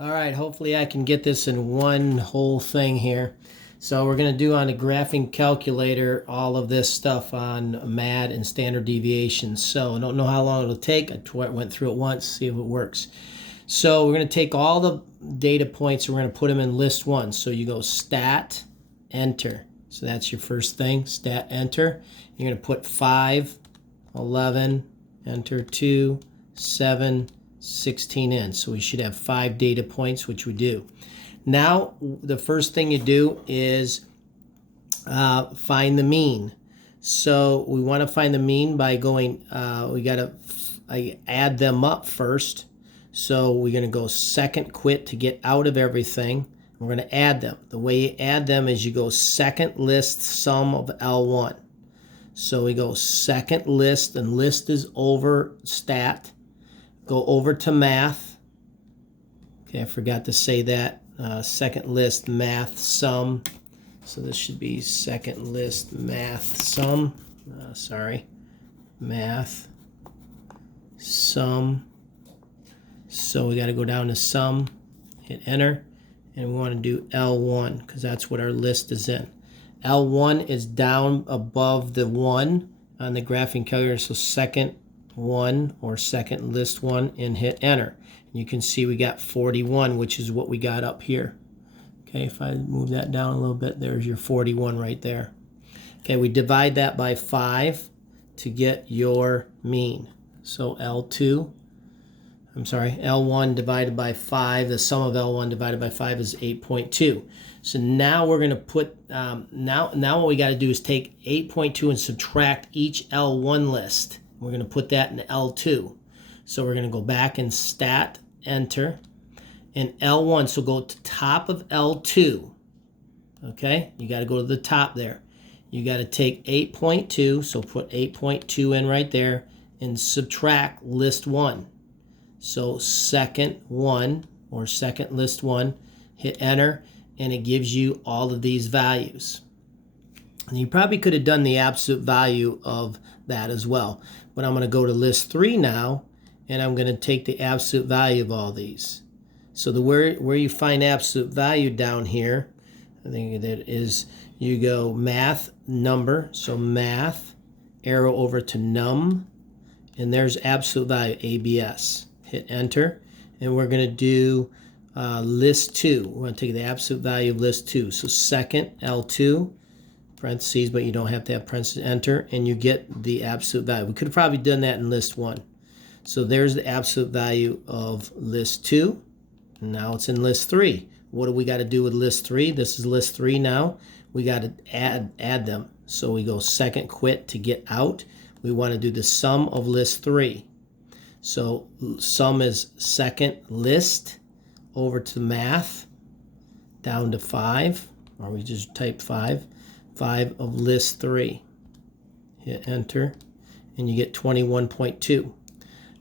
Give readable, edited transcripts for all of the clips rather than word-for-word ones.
All right, hopefully I can get this in one whole thing here. So we're going to do on the graphing calculator all of this stuff on MAD and standard deviations. So I don't know how long it'll take. I went through it once, see if it works. So we're going to take all the data points and we're going to put them in list one. So you go stat, enter. So that's your first thing, stat, enter. You're going to put 5, 11, enter 2, 7, 16 in. So we should have 5 data points, which we do. Now, the first thing you do is find the mean. So we want to find the mean by going, we got to add them up first. So we're going to go second quit to get out of everything. We're going to add them. The way you add them is you go second list sum of L1. So we go second list, and list is over stat. Go over to math. Okay, I forgot to say that. Second list math sum. So this should be second list math sum. Math sum. So we got to go down to sum, hit enter, and we want to do L1 because that's what our list is in. L1 is down above the 1 on the graphing calculator, so second 1 or second list 1 and hit enter. You can see we got 41, which is what we got up here. Okay, if I move that down a little bit, there's your 41 right there. Okay, we divide that by 5 to get your mean. So L1 divided by 5, the sum of L1 divided by 5 is 8.2. So now we're going to put, now what we got to do is take 8.2 and subtract each L1 list. We're going to put that in L2. So we're going to go back and stat, enter, and L1, so go to top of L2. Okay, you got to go to the top there. You got to take 8.2, so put 8.2 in right there, and subtract list 1. So second 1 or second list 1, hit enter, and it gives you all of these values. And you probably could have done the absolute value of that as well. But I'm going to go to list 3 now, and I'm going to take the absolute value of all these. So where you find absolute value down here, I think that is, you go math number, so math, arrow over to num, and there's absolute value, ABS. Hit enter, and we're going to do list 2. We're going to take the absolute value of list 2. So second, L2, parentheses, but you don't have to have parentheses, enter, and you get the absolute value. We could have probably done that in list 1. So there's the absolute value of list 2. Now it's in list 3. What do we got to do with list 3? This is list 3 now. We got to add them. So we go second quit to get out. We want to do the sum of list 3. So sum is second list over to math, down to 5, or we just type 5 of list 3. Hit enter, and you get 21.2.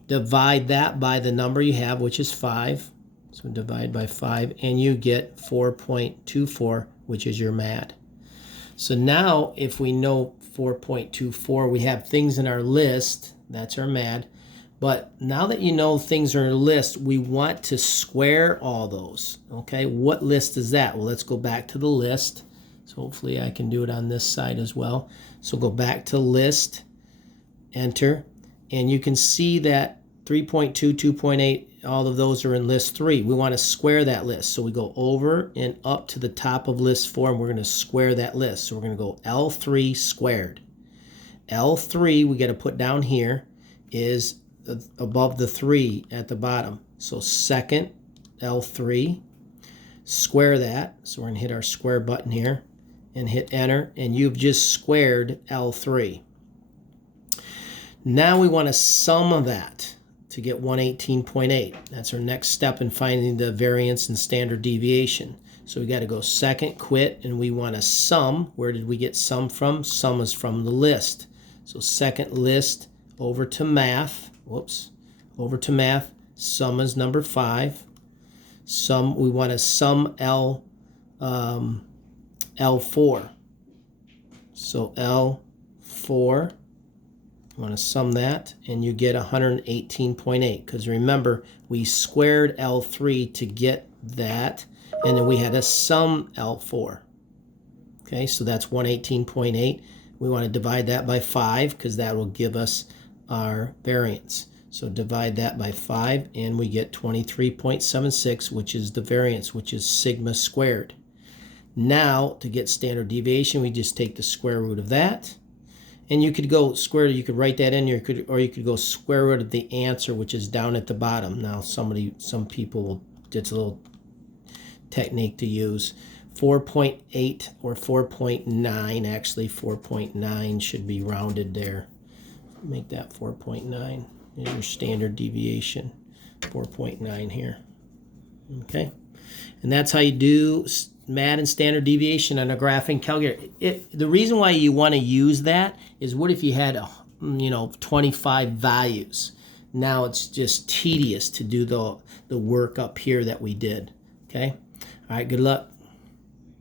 Divide that by the number you have, which is 5. So divide by 5, and you get 4.24, which is your MAD. So now, if we know 4.24, we have things in our list, that's our MAD. But now that you know things are in a list, we want to square all those. Okay, what list is that? Well, let's go back to the list. So hopefully I can do it on this side as well. So go back to list, enter, and you can see that 3.2, 2.8, all of those are in list 3. We want to square that list. So we go over and up to the top of list 4, and we're going to square that list. So we're going to go L3 squared. L3, we got to put down here, is above the 3 at the bottom. So second L3, square that. So we're going to hit our square button here and hit enter, and you've just squared L3. Now we want to sum of that to get 118.8. That's our next step in finding the variance and standard deviation. So we got to go second quit, and we want to sum. Where did we get sum from? Sum is from the list. So second list over to math. Over to math, sum is number 5. Sum, we want to sum L4. So L4, You want to sum that, and you get 118.8. Because remember, we squared L3 to get that, and then we had to sum L4. Okay, so that's 118.8. We want to divide that by 5 because that will give us our variance. So divide that by 5, and we get 23.76, which is the variance, which is sigma squared. Now, to get standard deviation, we just take the square root of that. And you could go square, you could write that in, or you could go square root of the answer, which is down at the bottom. Now, some people, it's a little technique to use. 4.8 or 4.9, actually 4.9 should be rounded there. Make that 4.9. Here's your standard deviation, 4.9 here. Okay, and that's how you do MAD and standard deviation on a graphing calculator. The reason why you want to use that is, what if you had 25 values? Now it's just tedious to do the work up here that we did. Okay, all right, good luck.